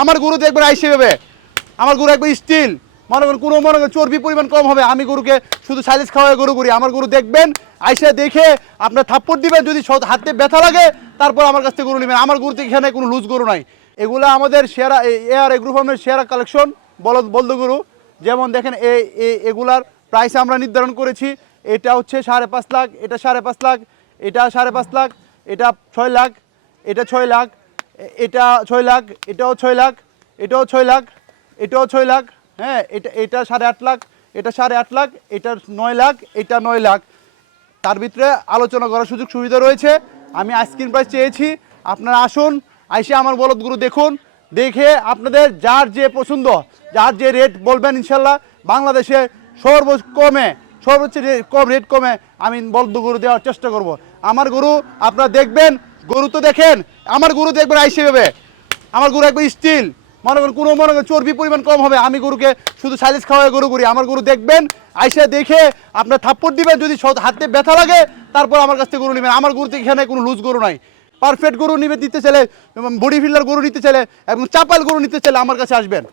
আমার গরু দেখবেন আইসে হবে, আমার গরু একবার স্টিল, মনে করেন চর্বি পরিমাণ কম হবে। আমি গরুকে শুধু সাইলেজ খাওয়াই গরু করি। আমার গরু দেখবেন আইসে দেখে আপনার থাপ্পড় দিবেন, যদি হাতে ব্যথা লাগে তারপর আমার কাছ থেকে গরু নেবেন। আমার গরুতে এখানে কোনো লুজ গরু নাই। এগুলো আমাদের সেরা এআর এগ্রো ফার্মের সেরা কালেকশন বলদ গরু। যেমন দেখেন এগুলার প্রাইস আমরা নির্ধারণ করেছি। এটা হচ্ছে 5.5 লাখ, এটা 5.5 লাখ, এটা 5.5 লাখ, এটা 6 লাখ, এটা 6 লাখ, এটা 6 লাখ, এটাও 6 লাখ, এটাও 6 লাখ, এটাও 6 লাখ, হ্যাঁ, এটা 8.5 লাখ, এটা 8.5 লাখ, এটা 9 লাখ, এটা 9 লাখ। তার ভিতরে আলোচনা করার সুযোগ সুবিধা রয়েছে। আমি আইসক্রিম প্রাইস চেয়েছি, আপনারা আসুন, আইসে আমার বলদগুলো দেখুন, দেখে আপনাদের যার যে পছন্দ, যার যে রেট বলবেন, ইনশাল্লাহ বাংলাদেশে সর্বোচ্চ কম রেট কমে আমি বলদ গরু দেওয়ার চেষ্টা করব। আমার গরু আপনারা দেখবেন, গরু তো দেখেন, আমার গরু দেখবেন আইসে হবে, আমার গরু একবার স্টিল, মনে করেন চর্বি পরিমাণ কম হবে। আমি গরুকে শুধু সাইলেজ খাওয়াই গরু করি। আমার গরু দেখবেন আইসে দেখে আপনার থাপ্পড় দিবেন, যদি হাতে ব্যথা লাগে তারপর আমার কাছ থেকে গরু নেবেন। আমার গরুতে এখানে কোনো লুজ গরু নাই। পারফেক্ট গরু নিতে চাইলে, বডি ফিল্ডার গরু নিতে চাইলে এবং চাপাল গরু নিতে চাইলে আমার কাছে আসবেন।